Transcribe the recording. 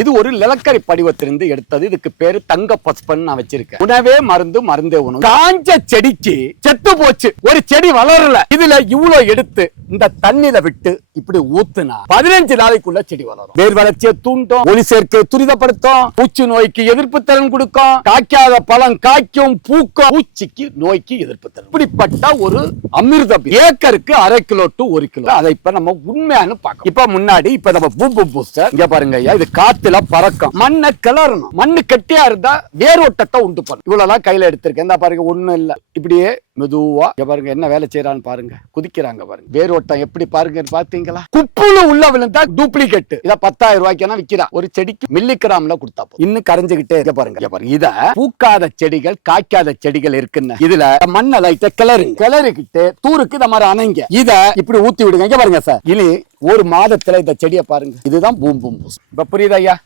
இது ஒரு நிலக்கரி படிவத்திலிருந்து எடுத்தது. இதுக்கு பேரு தங்க பஸ்பன் நான் வச்சிருக்கேன். உணவே மருந்து, மருந்தே உணவு. காஞ்ச செடிக்கு செத்து போச்சு, ஒரு செடி வளரல, இதுல இவ்வளவு எடுத்து இந்த தண்ணியில விட்டு இப்படி ஊத்துனா 15 நாளைக்குள்ள செடி வளரும். வேர் வளர்ச்சியை தூண்டும், ஒளி சேர்க்கை துரிதப்படுத்தும், பூச்சி நோய்க்கு எதிர்ப்பு திறன் கொடுக்கும், காய்க்காத பழம் காய்க்கும், பூக்கும், பூச்சிக்கு நோய்க்கு எதிர்ப்பு திறன். இப்படிப்பட்ட ஒரு அமிர்தம் ஏக்கருக்கு 1/2 கிலோ to 1 கிலோ. அதை இப்ப நம்ம உண்மையானு பார்க்கணும். இப்ப முன்னாடி இப்ப நம்ம பூம்பு பூஸ்டர் இங்க பாருங்க ஐயா, இது காத்துல பறக்கும். மண்ணை கிளறணும். மண்ணு கட்டியா இருந்தா வேரோட்டத்தை உண்டு பண்ணும். இவ்வளவு கையில எடுத்திருக்கேன். இந்த பாருங்க, ஒண்ணும் இல்ல, இப்படியே மெதுவா பாருங்க என்ன வேலை செய்யறான்னு பாருங்க. குதிக்கிறாங்க பாருங்க, வேரோட்டம் எப்படி பாருங்க. பாத்தீங்களா? குப்புல உள்ள விழுந்தா டூப்ளிகேட். இத 10,000 ரூபாய்க்கு விக்கிறா. ஒரு செடிக்கு மில்லிகிராம்ல கொடுத்தா இன்னும் கரைஞ்சுகிட்டே இருக்க பாருங்க. இத பூக்காத செடிகள், காய்க்காத செடிகள் இருக்குன்னு இதுல மண்ணை லைட்டா கிளறிக்கிட்டு தூருக்கு இந்த மாதிரி அணைங்க. இத இப்படி ஊத்தி விடுங்க. இங்க பாருங்க சார், இனி ஒரு மாதத்துல இந்த செடியை பாருங்க. இதுதான் பூம் பூம் பூஸ். இப்ப புரியுதா ஐயா?